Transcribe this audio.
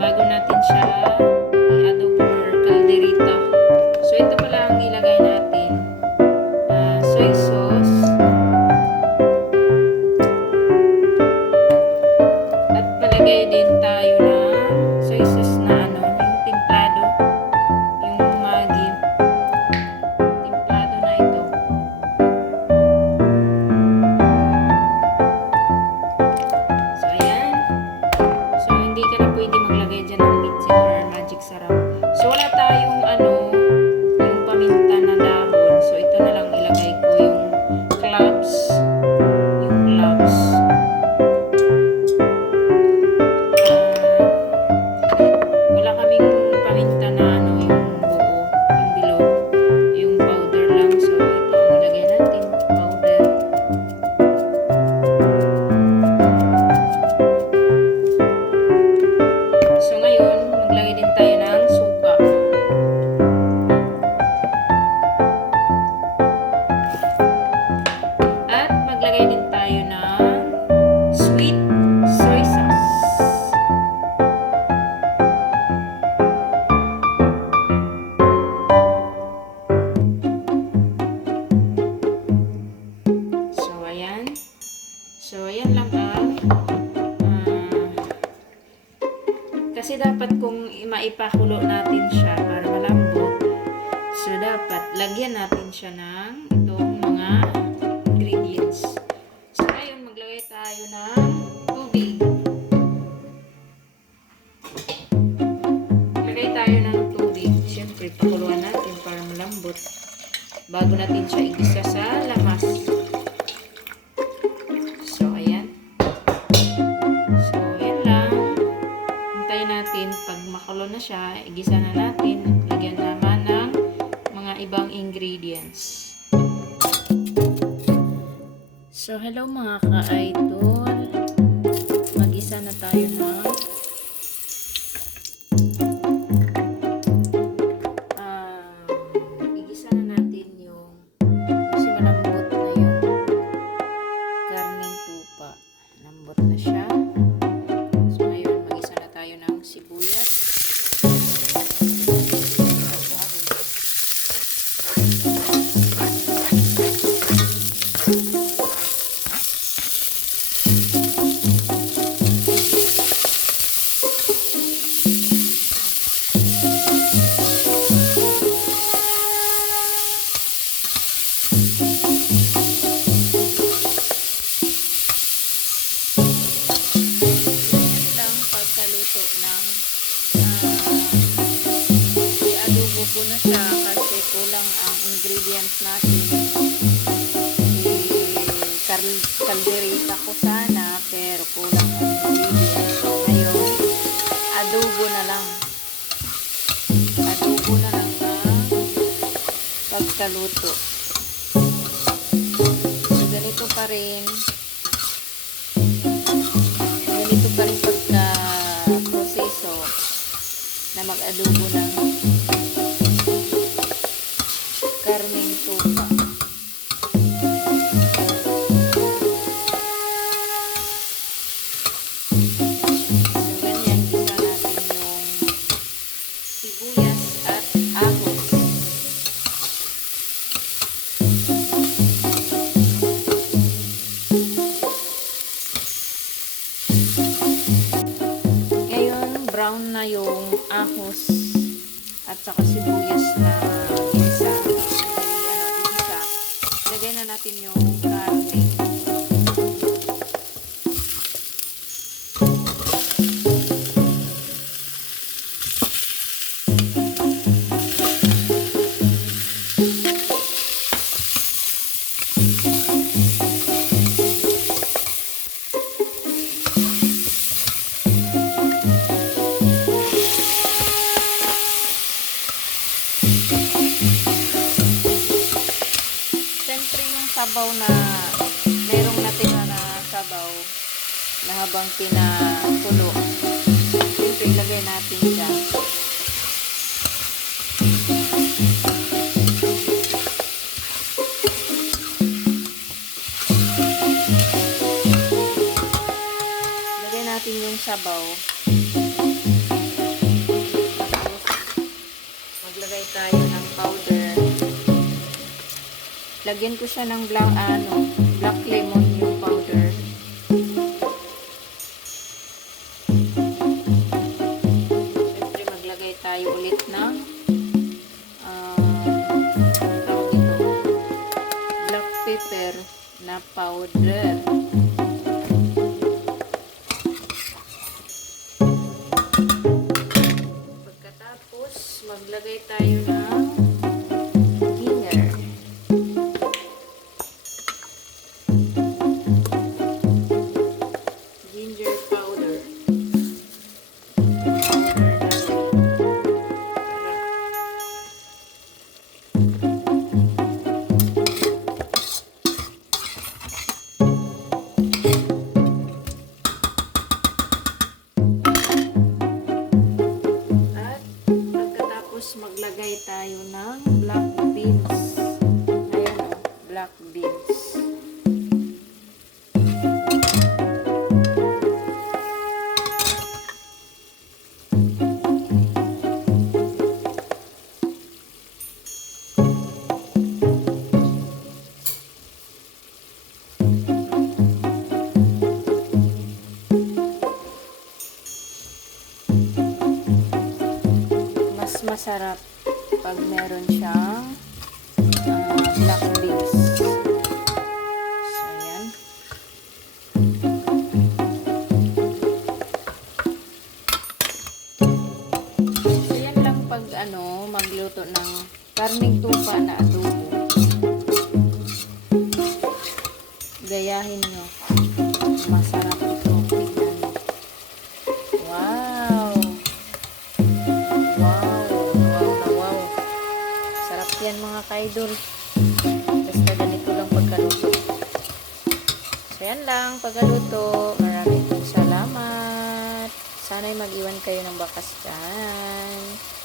bago natin siya i-adobo or calderita. So ito pala ang ilagay natin. Soy sauce. At palagay din tayo ng soy sauce na yung templado. Yung Maggi. Templado na ito. So ayan. So hindi ka na pwede maglagay dyan ng bitsin or magic sarap. So wala tayong yung paminta na dahon. So ito na lang ilagay ko yung cloves. Yung cloves. Wala kaming paminta na yung buo, yung bilog, yung powder lang. So ito ang ilagay natin, powder. So ngayon, maglagay din tayo ng suka. At maglagay din tayo ng sweet soy sauce. So, ayan lang kasi dapat kung maipakulo natin siya para malambot, so dapat lagyan natin siya ng itong mga ingredients. So, ngayon maglagay tayo ng tubig. Maglagay tayo ng tubig. Siyempre, pakuluan natin para malambot bago natin siya igisa sa lamas. Pag makulo na siya, igisa na natin. Lagyan naman ng mga ibang ingredients. So, hello mga ka-idol. Mag-isa na tayo ng igisa na natin yung kasi malambot na yung karneng tupa. Malambot na siya. Sibuyas. Pagkaluto ng i-adobo ko na siya kasi kulang ang ingredients natin. Calderita ko sana pero kulang ang ingredients. So, ngayon, adobo na lang. Adobo na lang ang pagkaluto. So, ganito pa rin pagka-proseso na mag-adobo ng karneng tupa. So, ganyan, gisa natin yung sibuyas at ahos. Brown na yung ahos at saka sibuyas na ginisa. Ginisa. Lagay na natin yung karne. Sabaw na merong natira na sabaw na habang pinakulo, ito ilagay natin dyan. Lagay natin yung sabaw. maglagay tayo ng powder. Lagyan ko siya ng black lemon yung powder. Siyempre maglagay tayo ulit ng tawag ito, black pepper na powder. Pagkatapos maglagay tayo ng ginger. Ginger powder. At pagkatapos maglagay tayo ng black beans. Ayan o, black beans. Mas masarap pag meron siyang black beans. So, ayan. So, yan lang pag magluto ng karning tupa na adobo. Gayahin nyo. Masarap ito. Tignan nyo. Wow! Wow. Sarap yan mga kaidol. Basta ganito lang pagkaluto. So yan lang pagkaluto. Maraming salamat. Sana'y mag-iwan kayo ng bakas dyan.